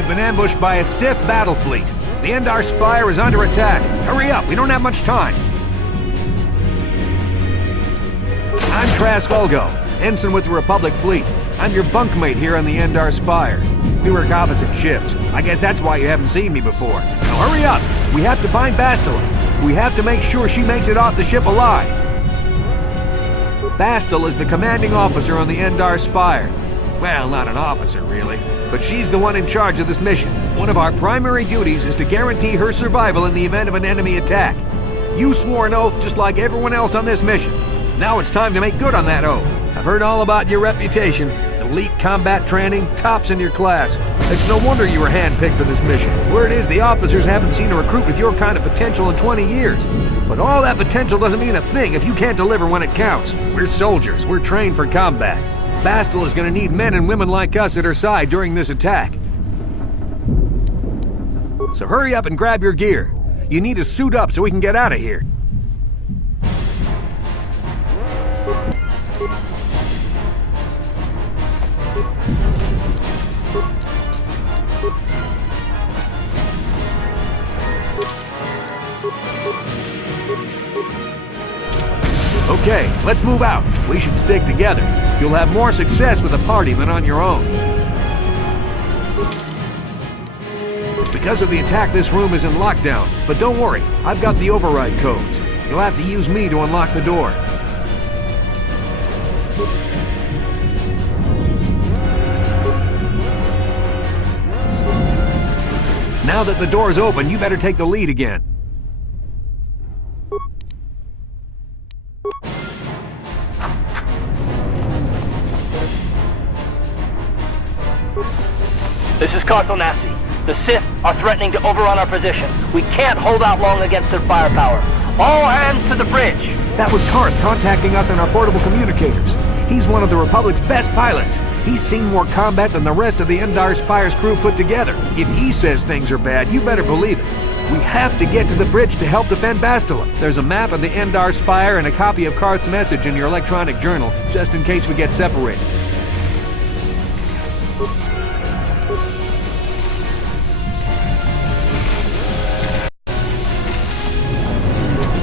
We've been ambushed by a Sith battle fleet. The Endar Spire is under attack. Hurry up, we don't have much time. I'm Trask Ulgo, ensign with the Republic fleet. I'm your bunkmate here on the Endar Spire. We work opposite shifts. I guess that's why you haven't seen me before. Now hurry up! We have to find Bastila. We have to make sure she makes it off the ship alive. Bastila is the commanding officer on the Endar Spire. Well, not an officer, really, but she's the one in charge of this mission. One of our primary duties is to guarantee her survival in the event of an enemy attack. You swore an oath just like everyone else on this mission. Now it's time to make good on that oath. I've heard all about your reputation. Elite combat training, tops in your class. It's no wonder you were handpicked for this mission. Word is the officers haven't seen a recruit with your kind of potential in 20 years. But all that potential doesn't mean a thing if you can't deliver when it counts. We're soldiers. We're trained for combat. Bastila is going to need men and women like us at her side during this attack. So hurry up and grab your gear. You need to suit up so we can get out of here. Okay, let's move out. We should stick together. You'll have more success with a party than on your own. Because of the attack, this room is in lockdown. But don't worry, I've got the override codes. You'll have to use me to unlock the door. Now that the door's open, you better take the lead again. This is Carth Onasi. The Sith are threatening to overrun our position. We can't hold out long against their firepower. All hands to the bridge! That was Carth contacting us on our portable communicators. He's one of the Republic's best pilots. He's seen more combat than the rest of the Endar Spire's crew put together. If he says things are bad, you better believe it. We have to get to the bridge to help defend Bastila. There's a map of the Endar Spire and a copy of Carth's message in your electronic journal, just in case we get separated.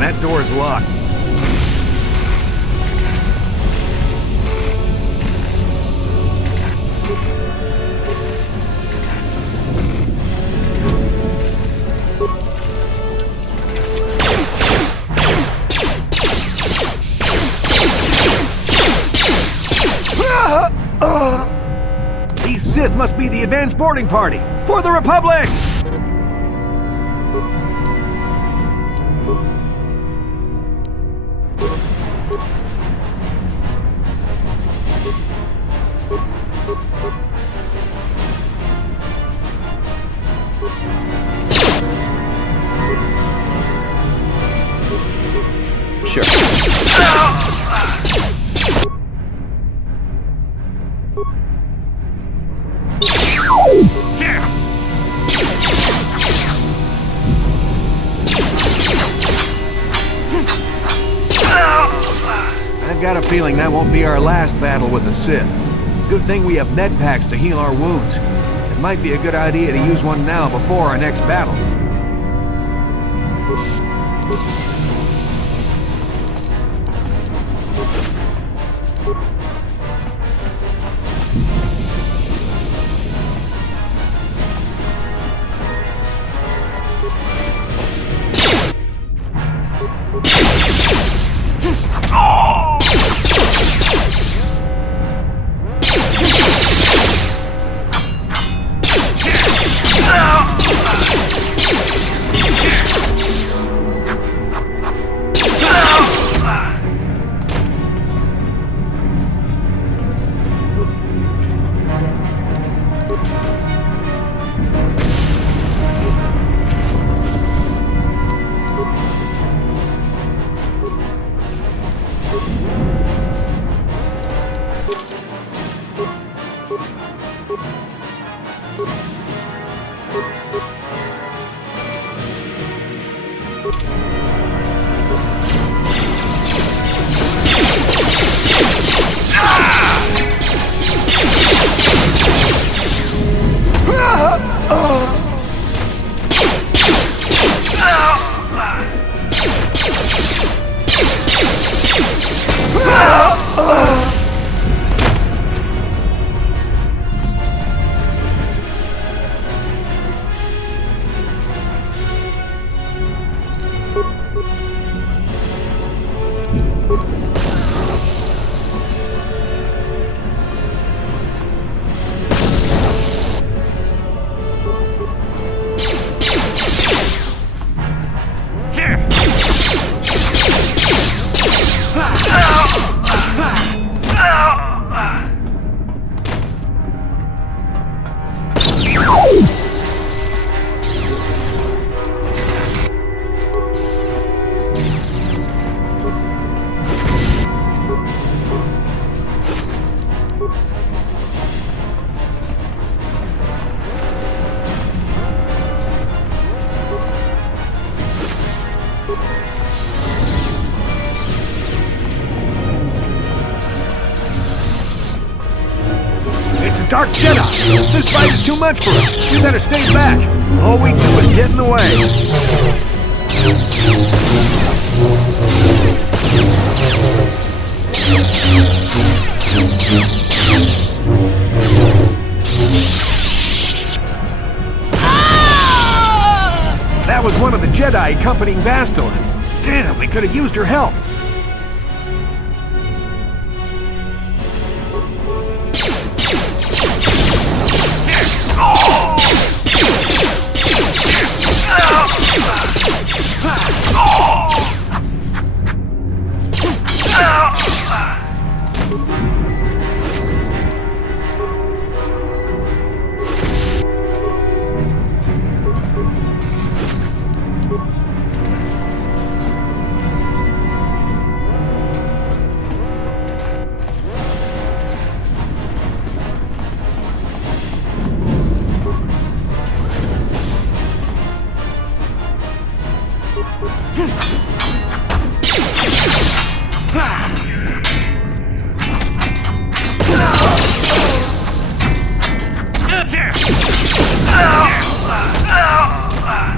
That door's locked. These Sith must be the advanced boarding party for the Republic! Sure. I've got a feeling that won't be our last battle with the Sith. Good thing we have med packs to heal our wounds. It might be a good idea to use one now before our next battle. Dark Jedi! This fight is too much for us! We better stay back! All we do is get in the way! That was one of the Jedi accompanying Bastila. Damn, we could have used her help!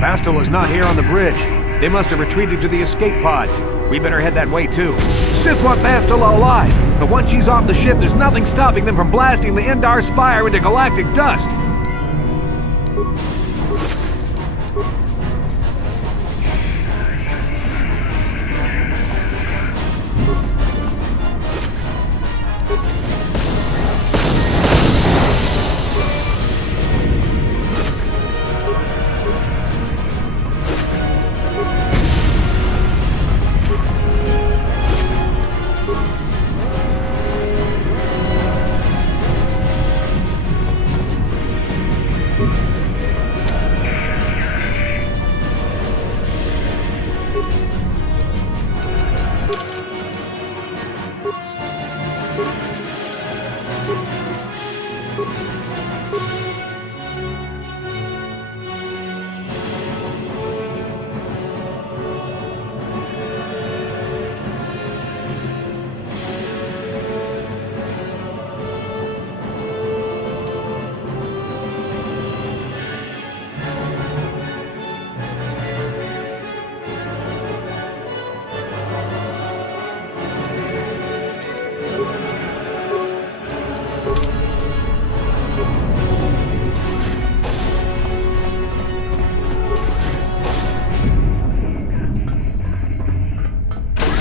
Bastila's not here on the bridge. They must have retreated to the escape pods. We better head that way too. Sith want Bastila alive, but once she's off the ship, there's nothing stopping them from blasting the Endar Spire into galactic dust.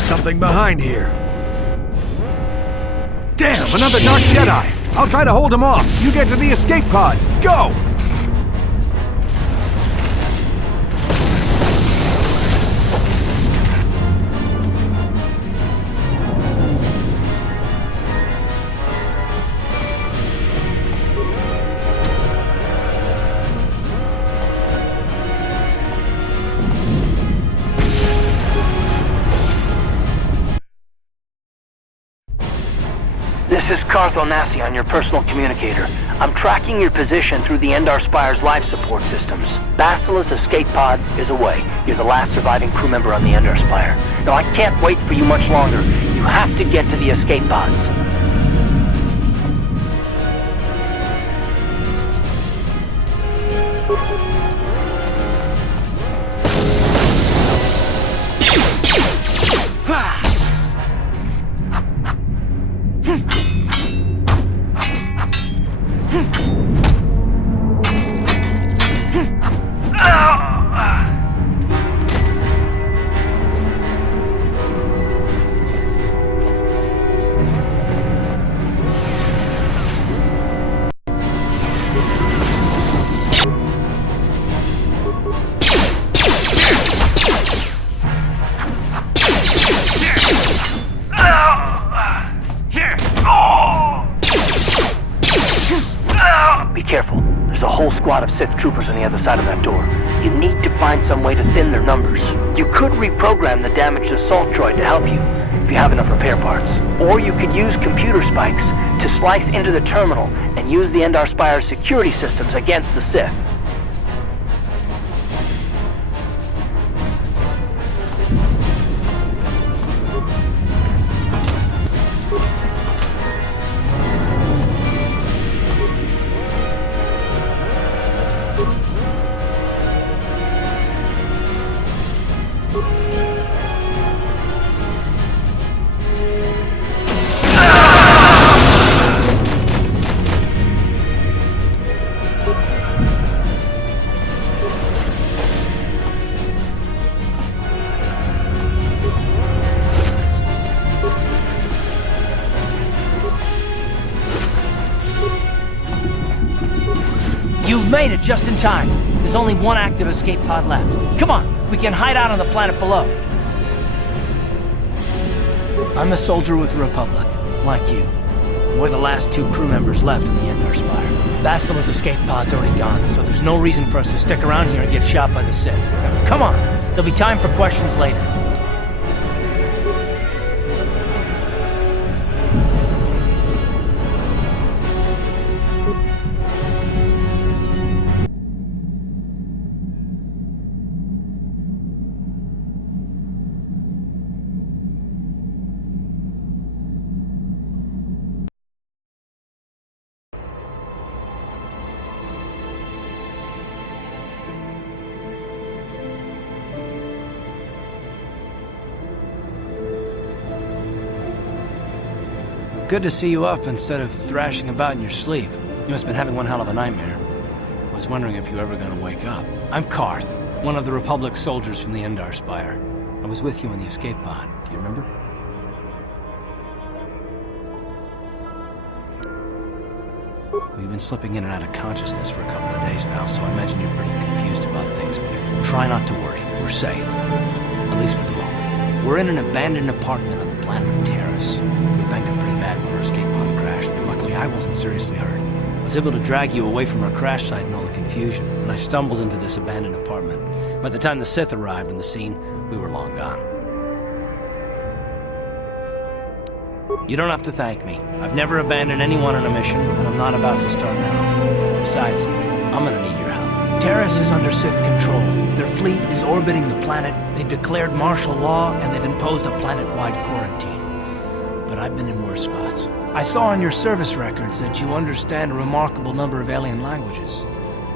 Something behind here. Damn, another Dark Jedi! I'll try to hold him off. You get to the escape pods. Go! This is Carth Onasi on your personal communicator. I'm tracking your position through the Endar Spire's life support systems. Bastila's escape pod is away. You're the last surviving crew member on the Endar Spire. Now, I can't wait for you much longer. You have to get to the escape pods. There's a whole squad of Sith troopers on the other side of that door. You need to find some way to thin their numbers. You could reprogram the damaged assault droid to help you, if you have enough repair parts. Or you could use computer spikes to slice into the terminal and use the Endar Spire's security systems against the Sith. made it just in time. There's only one active escape pod left. Come on, we can hide out on the planet below. I'm a soldier with the Republic, like you. We're the last 2 crew members left in the Endar Spire. Bastila's escape pod's already gone, so there's no reason for us to stick around here and get shot by the Sith. Now, come on, there'll be time for questions later. Good to see you up instead of thrashing about in your sleep. You must have been having one hell of a nightmare. I was wondering if you were ever going to wake up. I'm Carth, one of the Republic soldiers from the Endar Spire. I was with you in the escape pod. Do you remember? We've been slipping in and out of consciousness for a couple of days now, so I imagine you're pretty confused about things, but try not to worry. We're safe. At least for the moment. We're in an abandoned apartment on the planet of Taris. We banged up pretty bad when our escape pod crashed, but luckily I wasn't seriously hurt. I was able to drag you away from our crash site and all the confusion, and I stumbled into this abandoned apartment. By the time the Sith arrived on the scene, we were long gone. You don't have to thank me. I've never abandoned anyone on a mission, and I'm not about to start now. Besides, I'm gonna need your help. Taris is under Sith control. Their fleet is orbiting the planet, they've declared martial law, and they've imposed a planet-wide quarantine. But I've been in worse spots. I saw on your service records that you understand a remarkable number of alien languages.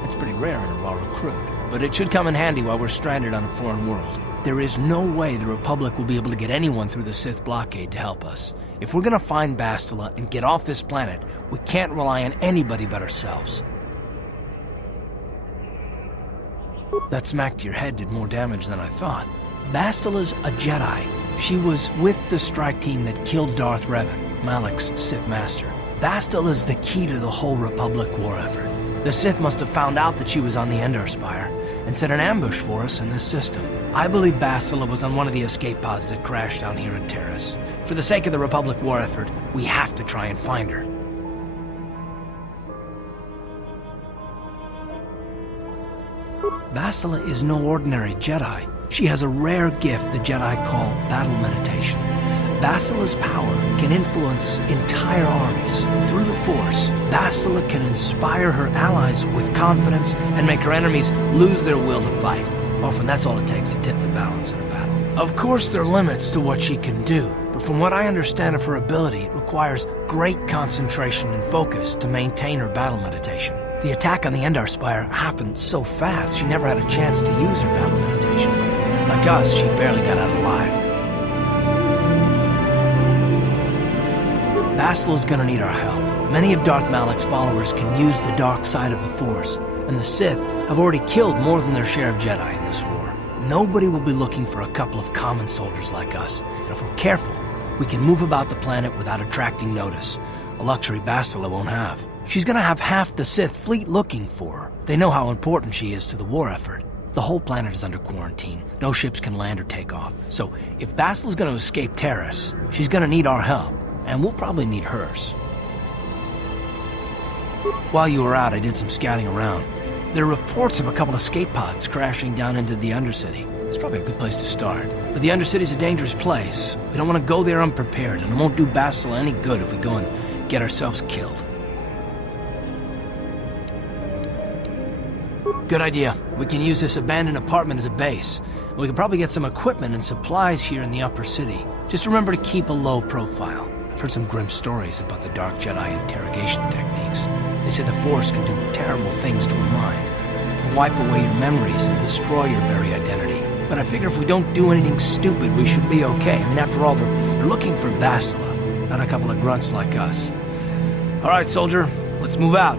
It's pretty rare in a raw recruit, but it should come in handy while we're stranded on a foreign world. There is no way the Republic will be able to get anyone through the Sith blockade to help us. If we're gonna find Bastila and get off this planet, we can't rely on anybody but ourselves. That smack to your head did more damage than I thought. Bastila's a Jedi. She was with the strike team that killed Darth Revan, Malak's Sith master. Bastila's the key to the whole Republic war effort. The Sith must have found out that she was on the Endar Spire and set an ambush for us in this system. I believe Bastila was on one of the escape pods that crashed down here in Taris. For the sake of the Republic war effort, we have to try and find her. Bastila is no ordinary Jedi. She has a rare gift the Jedi call battle meditation. Bastila's power can influence entire armies. Through the Force, Bastila can inspire her allies with confidence and make her enemies lose their will to fight. Often that's all it takes to tip the balance in a battle. Of course there are limits to what she can do, but from what I understand of her ability, it requires great concentration and focus to maintain her battle meditation. The attack on the Endar Spire happened so fast she never had a chance to use her battle meditation. Like us, she barely got out alive. Bastila's gonna need our help. Many of Darth Malak's followers can use the dark side of the Force, and the Sith have already killed more than their share of Jedi in this war. Nobody will be looking for a couple of common soldiers like us, and if we're careful, we can move about the planet without attracting notice, a luxury Bastila won't have. She's gonna have half the Sith fleet looking for her. They know how important she is to the war effort. The whole planet is under quarantine. No ships can land or take off. So if Bastila's gonna escape Taris, she's gonna need our help, and we'll probably need hers. While you were out, I did some scouting around. There are reports of a couple of escape pods crashing down into the Undercity. It's probably a good place to start. But the Undercity's a dangerous place. We don't want to go there unprepared, and it won't do Bastila any good if we go and get ourselves killed. Good idea. We can use this abandoned apartment as a base. We can probably get some equipment and supplies here in the upper city. Just remember to keep a low profile. I've heard some grim stories about the Dark Jedi interrogation techniques. They say the Force can do terrible things to a mind. It can wipe away your memories and destroy your very identity. But I figure if we don't do anything stupid, we should be okay. I mean, after all, they're looking for Bastila, not a couple of grunts like us. All right, soldier, let's move out.